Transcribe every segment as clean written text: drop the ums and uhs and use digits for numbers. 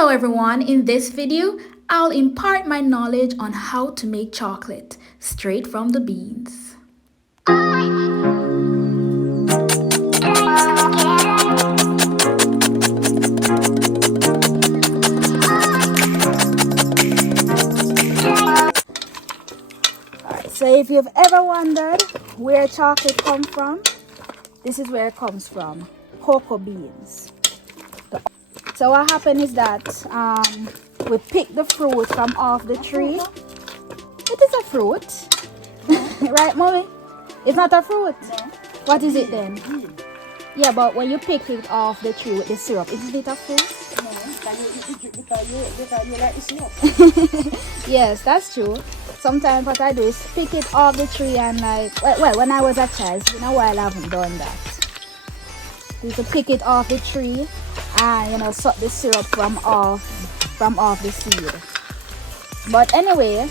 Hello everyone, in this video, I'll impart my knowledge on how to make chocolate straight from the beans. Alright, so if you've ever wondered where chocolate comes from, this is where it comes from, cocoa beans. So what happened is that we pick the fruit from off the tree. It is a fruit. Right, mommy? It's not a fruit. No. What is it then? Green. Yeah, but when you pick it off the tree with the syrup, isn't it a fruit? No, because you like the syrup. Yes, that's true. Sometimes what I do is pick it off the tree and well, when I was a child, it's been a while I haven't done that. We used to pick it off the tree and suck the syrup from off the seed. But anyway,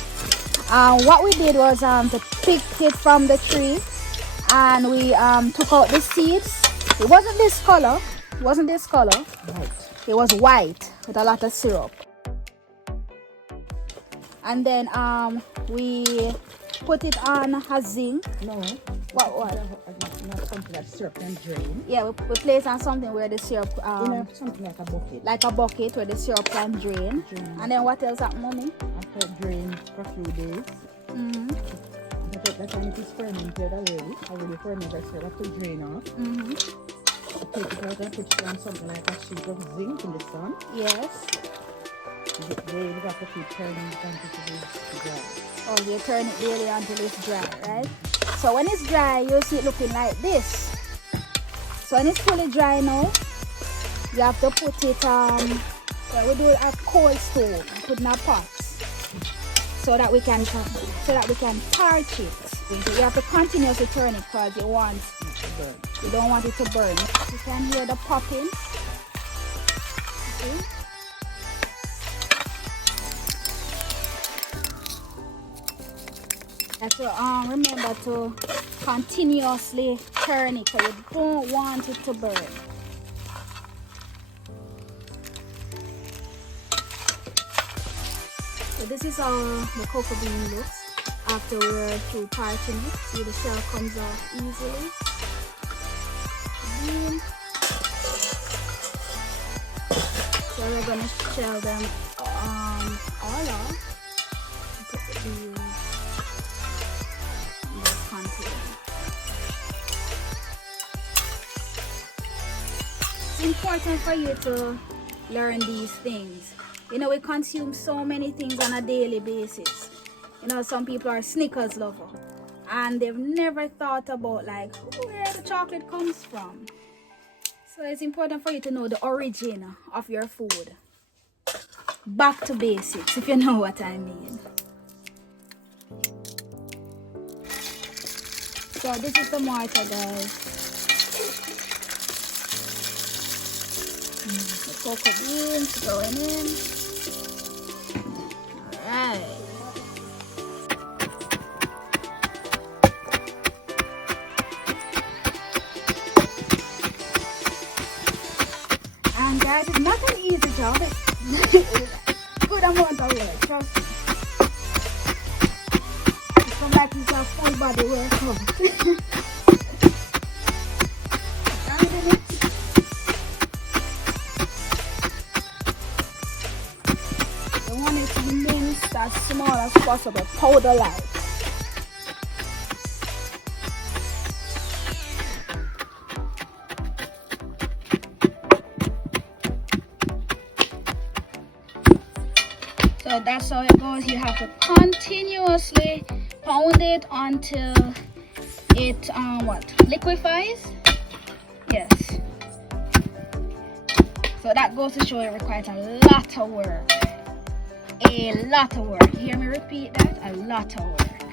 what we did was to pick it from the tree, and we took out the seeds. It wasn't this color. Right. It was white with a lot of syrup. And then we put it on a zinc. No. What? Not something that syrup can drain. Yeah, we place on something where the syrup Something like a bucket. like a bucket where the syrup can drain. And then what else happened, mommy? After it drains for a few days. That time it is fermented already fermented, so you have to drain off. Take it out and put it on something like a sheet of zinc in the sun. Yes. You have to keep turning it until it is dry. Oh, you turn it daily until it's dry, right? So when it's dry, you'll see it looking like this. So when it's fully dry now, you have to put it we do it at cold stove, put in a pot, so that we can parch it. So you have to continuously turn it because you don't want it to burn. You can hear the popping. Okay. So remember to continuously turn it because you don't want it to burn. So this is how the cocoa bean looks after we're through parching it. See, the shell comes off easily. So we're going to shell them all off. Put the beans. It's important for you to learn these things. We consume so many things on a daily basis. Some people are Snickers lovers and they've never thought about where the chocolate comes from. So it's important for you to know the origin of your food. Back to basics, if you know what I mean. So this is the mortar, guys. The cocoa beans going in. Alright. And guys, it's not an easy job. It's good amount of work, trust me. It's like it's a full body workout. As small as possible, powder like. So that's how it goes. You have to continuously pound it until it liquefies. Yes. So that goes to show it requires a lot of work. A lot of work. You hear me repeat that? A lot of work.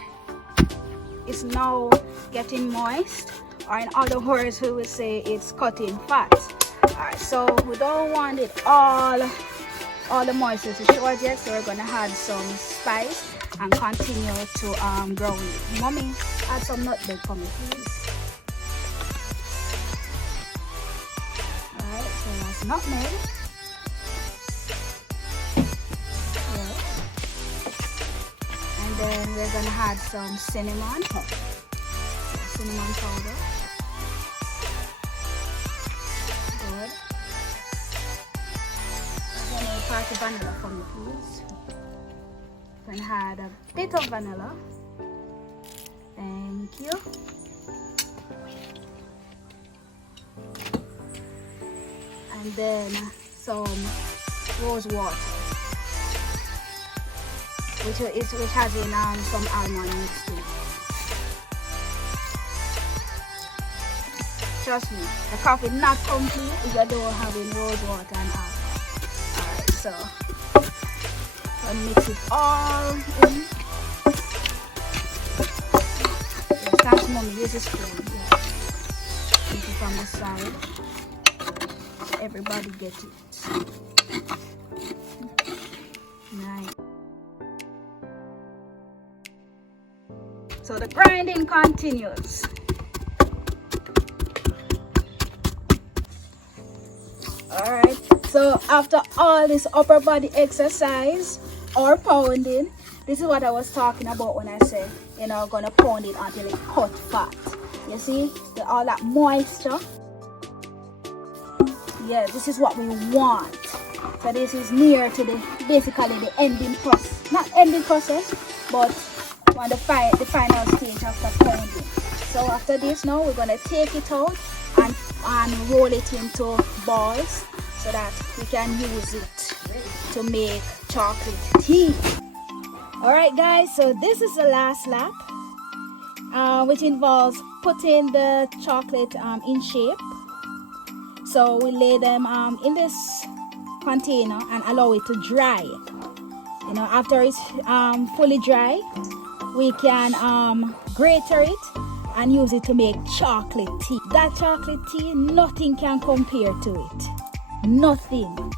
It's now getting moist, or in other words, we would say it's cutting fat. Alright, so we don't want it all the moisture to show yet, so we're gonna add some spice and continue to grow it. Mommy, add some nutmeg for me, please. Alright, so that's nutmeg. then we're gonna add some cinnamon powder. Good. I'm gonna part of vanilla for me, please. I'm gonna add a bit of vanilla. Thank you. And then some rose water, which has in some almond mixed in. Trust me, the coffee not complete if you don't have any rose water and almond. Alright, so I'll mix it all in. Yes, thanks mommy, use a spoon. Yeah. Mix it from the side. Everybody get it. Nice. So the grinding continues. Alright, so after all this upper body exercise or pounding, this is what I was talking about when I said, you know, gonna pound it until it cut fat. You see, all that moisture. Yeah, this is what we want. So this is near to basically the ending process. Not ending process, but on the final stage after pounding. So after this now, we're going to take it out and roll it into balls so that we can use it to make chocolate tea. Alright guys, so this is the last lap, which involves putting the chocolate in shape. So we lay them in this container and allow it to dry. You know, after it's fully dry, we can grater it and use it to make chocolate tea. That chocolate tea, nothing can compare to it. Nothing.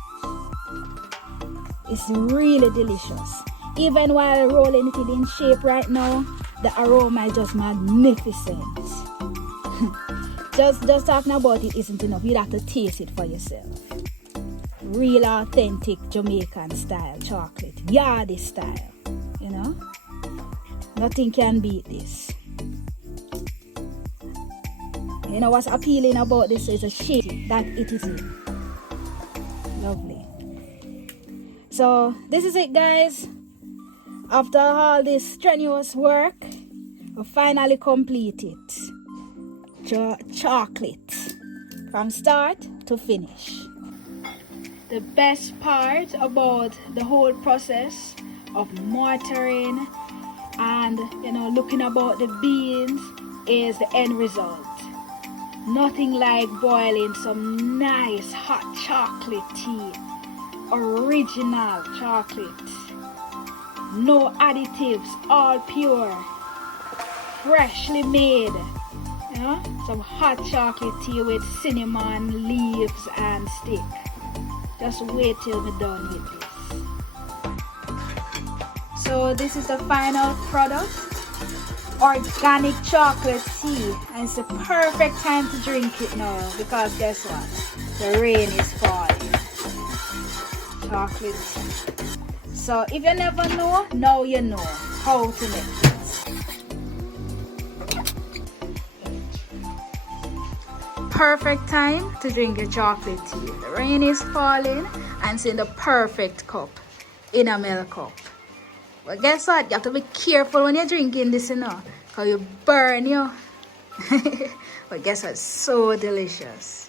It's really delicious. Even while rolling it in shape right now, the aroma is just magnificent. Just talking about it isn't enough. You'd have to taste it for yourself. Real authentic Jamaican style chocolate. Yardie style. You know? Nothing can beat this. You know what's appealing about this is the shape that it is in. Lovely. So this is it guys. After all this strenuous work, we finally complete it. Chocolate from start to finish. The best part about the whole process of mortaring and looking about the beans is the end result. Nothing like boiling some nice hot chocolate tea. Original chocolate. No additives, all pure. Freshly made. Some hot chocolate tea with cinnamon, leaves and stick. Just wait till we're done with this. So this is the final product. Organic chocolate tea. And it's the perfect time to drink it now because guess what? The rain is falling. Chocolate tea. So if you never know, now you know how to make it. Perfect time to drink your chocolate tea. The rain is falling and it's in the perfect cup, in a milk cup. But guess what? You have to be careful when you're drinking this, because you burn you. But guess what? So delicious.